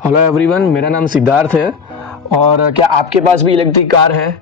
Hello everyone, मेरा नाम सिद्धार्थ है। और क्या आपके पास भी इलेक्ट्रिक कार है?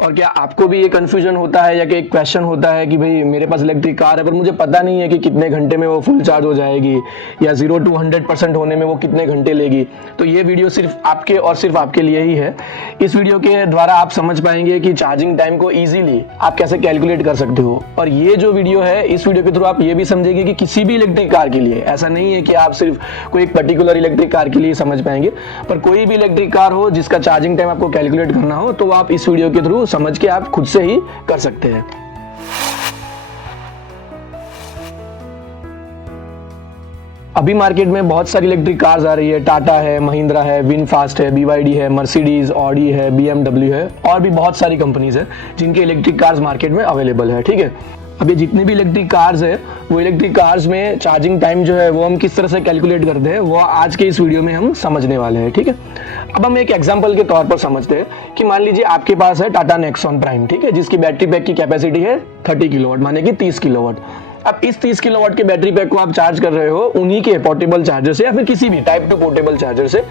और क्या आपको भी ये कन्फ्यूजन होता है या कि एक क्वेश्चन होता है कि भाई मेरे पास इलेक्ट्रिक कार है पर मुझे पता नहीं है कि कितने घंटे में वो फुल चार्ज हो जाएगी या 0 to 100% होने में वो कितने घंटे लेगी। तो ये वीडियो सिर्फ आपके और सिर्फ आपके लिए ही है। इस वीडियो के द्वारा आप समझ पाएंगे कि चार्जिंग टाइम को ईजिली आप कैसे कैलकुलेट कर सकते हो। और ये जो वीडियो है, इस वीडियो के थ्रू आप ये भी समझेंगे कि किसी भी इलेक्ट्रिक कार के लिए ऐसा नहीं है कि आप सिर्फ कोई एक पर्टिकुलर इलेक्ट्रिक कार के लिए समझ पाएंगे, पर कोई भी इलेक्ट्रिक कार हो जिसका चार्जिंग टाइम आपको कैलकुलेट करना हो तो आप इस वीडियो के थ्रू समझ के आप खुद से ही कर सकते हैं। अभी मार्केट में बहुत सारी इलेक्ट्रिक कार्स आ रही है। टाटा है, महिंद्रा है, विनफास्ट है, BYD है, मर्सिडीज, ऑडी है, BMW है और भी बहुत सारी कंपनीज है जिनके इलेक्ट्रिक कार्स मार्केट में अवेलेबल है। ठीक है, अब ये जितनी भी इलेक्ट्रिक कार्स है वो इलेक्ट्रिक कार्स में चार्जिंग टाइम जो है वो हम किस तरह से कैलकुलेट करते हैं वो आज के इस वीडियो में हम समझने वाले हैं। ठीक है, अब हम एक एग्जांपल के तौर पर समझते हैं कि मान लीजिए आपके पास है टाटा नेक्सॉन प्राइम, ठीक है, जिसकी बैटरी पैक की कैपेसिटी है 30 किलोवाट, माने कि 30 किलोवाट। अब इस 30 किलोवाट के बैटरी पैक को आप चार्ज कर रहे हो उन्हीं के पोर्टेबल चार्जर से या फिर किसी भी टाइप 2 पोर्टेबल चार्जर से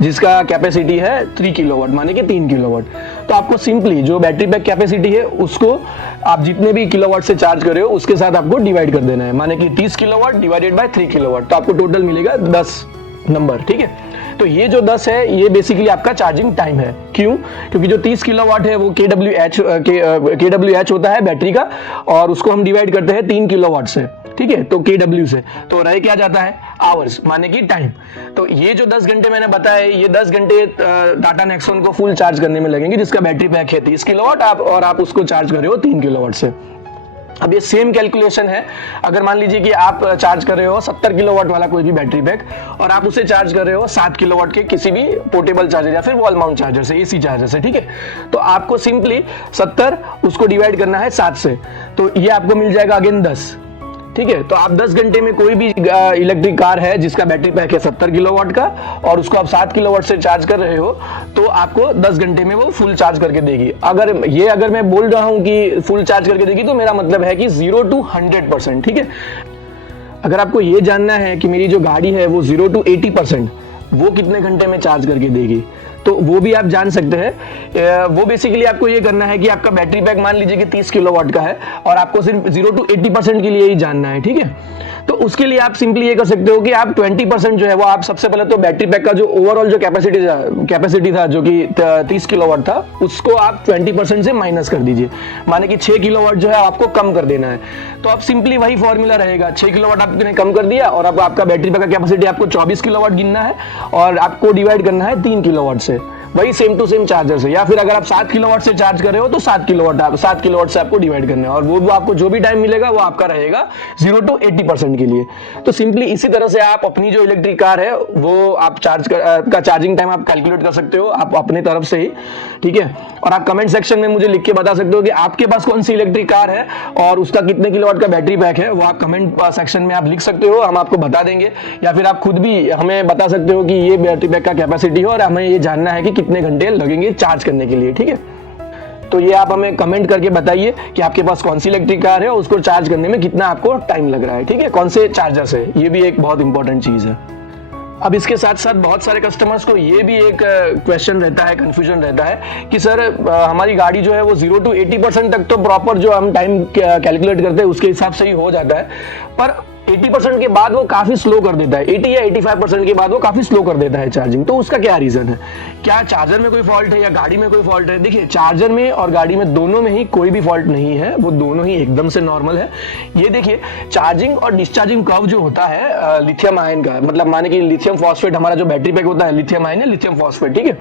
जिसका कैपेसिटी है 3 किलोवाट, माने कि 3 किलोवाट। तो आपको सिंपली जो बैटरी पैक कैपेसिटी है उसको आप जितने भी किलोवाट से चार्ज कर रहे हो उसके साथ आपको डिवाइड कर देना है, माने कि 30 किलोवाट डिवाइडेड बाय 3 किलोवाट, तो आपको टोटल मिलेगा 10 नंबर। ठीक है, तो ये जो 10 है ये बेसिकली आपका चार्जिंग टाइम है। क्यों? क्योंकि जो 30 किलोवाट है वो kWh होता है बैटरी का और उसको हम डिवाइड करते हैं 3 किलोवाट से। ठीक है, तो kW से तो रह क्या जाता है आवर्स, माने कि टाइम। तो ये जो 10 घंटे मैंने बताया ये 10 घंटे टाटा नेक्सॉन को फुल चार्ज करने में लगेंगे जिसका बैटरी पैक है 30 किलोवाट और आप उसको चार्ज कर रहे हो 3 किलोवाट से। अब ये सेम कैलकुलेशन है अगर मान लीजिए कि आप चार्ज कर रहे हो 70 किलोवाट वाला कोई भी बैटरी पैक और आप उसे चार्ज कर रहे हो 7 किलोवाट के किसी भी पोर्टेबल चार्जर या फिर वॉल माउंट चार्जर से, AC चार्जर से। ठीक है, तो आपको सिंपली 70 उसको डिवाइड करना है 7 से, तो ये आपको मिल जाएगा अगेन 10। ठीक है, तो आप 10 घंटे में कोई भी इलेक्ट्रिक कार है जिसका बैटरी पैक है 70 किलोवाट का और उसको आप 7 किलोवाट से चार्ज कर रहे हो तो आपको 10 घंटे में वो फुल चार्ज करके देगी। अगर मैं बोल रहा हूं कि फुल चार्ज करके देगी तो मेरा मतलब है कि 0 to 100%। ठीक है, अगर आपको ये जानना है कि मेरी जो गाड़ी है वो 0 to 80% वो कितने घंटे में चार्ज करके देगी तो वो भी आप जान सकते हैं। वो बेसिकली आपको ये करना है कि आपका बैटरी पैक मान लीजिए कि 30 किलोवाट का है और आपको सिर्फ 0 to 80% के लिए ही जानना है। ठीक है, तो उसके लिए आप सिंपली ये कर सकते हो कि आप 20% जो है वो आप सबसे पहले तो बैटरी पैक का जो ओवरऑल जो कैपेसिटी था जो कि 30 किलोवाट था उसको आप 20% से माइनस कर दीजिए, माने कि 6 किलोवाट जो है आपको कम कर देना है। तो आप सिंपली वही फॉर्मूला रहेगा, 6 किलोवाट आपने कम कर दिया और अब आपका बैटरी पैक का कैपेसिटी आपको 24 किलोवाट गिनना है और आपको डिवाइड करना है 3 किलोवाट से, वही सेम टू सेम चार्जर से। या फिर अगर आप 7 किलोवाट से चार्ज कर रहे हो तो 7 किलोवाट से आपको डिवाइड करना है और वो आपको जो भी टाइम मिलेगा वो आपका रहेगा 0 to 80% के लिए। तो सिंपली इसी तरह से आप अपनी जो इलेक्ट्रिक कार है वो आप चार्जिंग टाइम आप कैलकुलेट कर सकते हो आप अपने तरफ से ही। ठीक है, और आप कमेंट सेक्शन में मुझे लिख के बता सकते हो कि आपके पास कौन सी इलेक्ट्रिक कार है और उसका कितने किलोवाट का बैटरी पैक है, वो आप कमेंट सेक्शन में आप लिख सकते हो, हम आपको बता देंगे। या फिर आप खुद भी हमें बता सकते हो कि ये बैटरी पैक का कैपेसिटी है और हमें ये जानना है कि कितने घंटे लगेंगे चार्ज करने के लिए। ठीक है, तो ये आप हमें कमेंट करके बताइए कि आपके पास कौन सी इलेक्ट्रिक कार है और उसको चार्ज करने में कितना आपको टाइम लग रहा है। ठीक है, कौन से चार्जर से, ये भी एक बहुत इंपॉर्टेंट चीज है। अब इसके साथ साथ बहुत सारे कस्टमर्स को ये भी एक क्वेश्चन रहता है, कंफ्यूजन रहता है कि सर हमारी गाड़ी जो है वो 0 to 80% तक तो प्रॉपर जो हम टाइम कैलकुलेट करते हैं उसके हिसाब से ही हो जाता है, पर 80% के बाद वो काफी स्लो कर देता है, 80 या 85% के बाद वो काफी स्लो कर देता है चार्जिंग। तो उसका क्या रीजन है? क्या चार्जर में कोई फॉल्ट है या गाड़ी में कोई फॉल्ट है? देखिए, चार्जर में और गाड़ी में दोनों में ही कोई भी फॉल्ट नहीं है, वो दोनों ही एकदम से नॉर्मल है। ये देखिए, चार्जिंग और डिस्चार्जिंग कर्व जो होता है लिथियम आयन का, मतलब माने कि लिथियम फॉस्फेट, हमारा जो बैटरी पैक होता है लिथियम आयन है, लिथियम फॉस्फेट। ठीक है,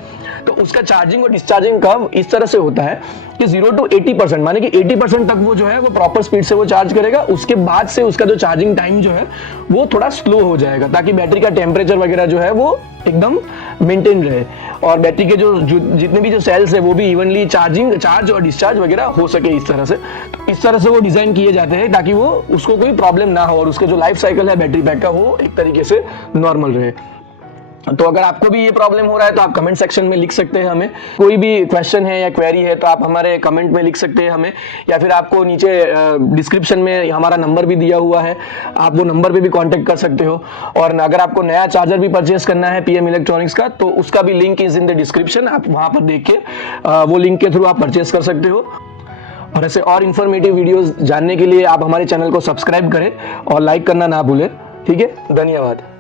तो उसका चार्जिंग और डिस्चार्जिंग कर्व इस तरह से होता है कि 0 to 80%, माने कि 80% तक वो जो है वो प्रॉपर स्पीड से वो चार्ज करेगा, उसके बाद से उसका जो चार्जिंग टाइम जो है वो थोड़ा स्लो हो जाएगा ताकि बैटरी का टेम्परेचर वगैरह जो है वो एकदम मेंटेन रहे और बैटरी के जो जितने भी जो सेल्स है वो भी इवनली चार्ज और डिस्चार्ज वगैरह हो सके। इस तरह से तो इस तरह से वो डिजाइन किए जाते हैं ताकि वो उसको कोई प्रॉब्लम ना हो और उसका जो लाइफ साइकिल है बैटरी पैक का वो एक तरीके से नॉर्मल रहे। तो अगर आपको भी ये प्रॉब्लम हो रहा है तो आप कमेंट सेक्शन में लिख सकते हैं हमें। कोई भी क्वेश्चन है या क्वेरी है तो आप हमारे कमेंट में लिख सकते हैं हमें, या फिर आपको नीचे डिस्क्रिप्शन में हमारा नंबर भी दिया हुआ है, आप वो नंबर पे भी कांटेक्ट कर सकते हो। और अगर आपको नया चार्जर भी परचेस करना है पीएम इलेक्ट्रॉनिक्स का, तो उसका भी link is in the description, आप वहाँ पर देख के वो लिंक के थ्रू आप परचेस कर सकते हो। और ऐसे और इन्फॉर्मेटिव वीडियोस जानने के लिए आप हमारे चैनल को सब्सक्राइब करें और लाइक करना ना भूलें। ठीक है, धन्यवाद।